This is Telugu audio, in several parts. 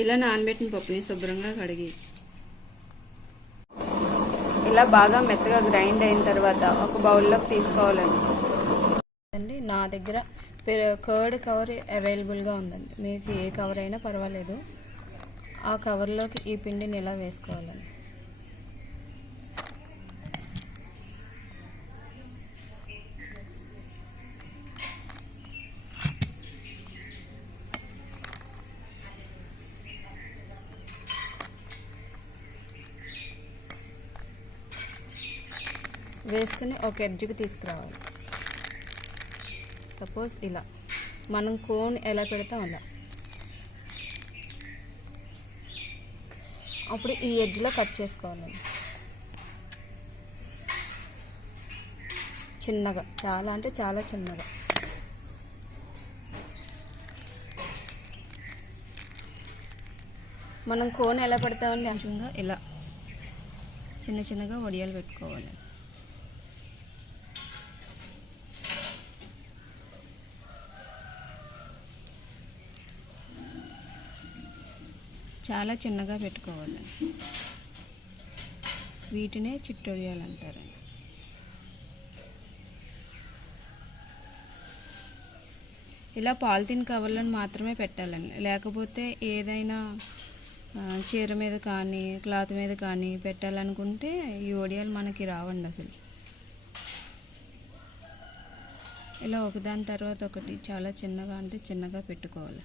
ఇలా నానబెట్టిన పప్పుని శుభ్రంగా కడిగి ఇలా బాగా మెత్తగా గ్రైండ్ అయిన తర్వాత ఒక బౌల్లోకి తీసుకోవాలండి. నా దగ్గర కర్డ్ కవర్ అవైలబుల్గా ఉందండి. మీకు ఏ కవర్ అయినా పర్వాలేదు. ఆ కవర్లోకి ఈ పిండిని ఇలా వేసుకోవాలండి. వేసుకుని ఒక ఎడ్జ్కి తీసుకురావాలి. సపోజ్ ఇలా మనం కోన్ ఎలా పెడతాం అలా. అప్పుడు ఈ ఎడ్జ్లో కట్ చేసుకోవాలండి. చిన్నగా, చాలా అంటే చాలా చిన్నగా. మనం కోన్ ఎలా పెడతామండి కొంచెంగా ఇలా చిన్న చిన్నగా వడియాలు పెట్టుకోవాలి. చాలా చిన్నగా పెట్టుకోవాలి. వీటినే చిట్టొడియాలు అంటారండి. ఇలా పాలిథిన్ కవర్లను మాత్రమే పెట్టాలండి. లేకపోతే ఏదైనా చీర మీద కానీ క్లాత్ మీద కానీ పెట్టాలనుకుంటే ఈ వడియాలు మనకి రావండి అసలు. ఇలా ఒకదాని తర్వాత ఒకటి చాలా చిన్నగా అంటే చిన్నగా పెట్టుకోవాలి.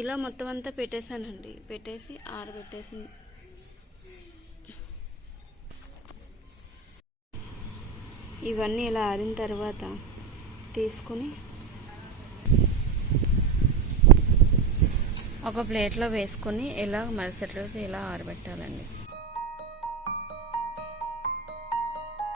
ఇలా మొత్తం అంతా పెట్టేశానండి. పెట్టేసి ఆరబెట్టేసి ఇవన్నీ ఇలా ఆరిన తర్వాత తీసుకుని ఒక ప్లేట్లో వేసుకొని ఇలా మరుసటి రోజు ఇలా ఆరబెట్టాలండి.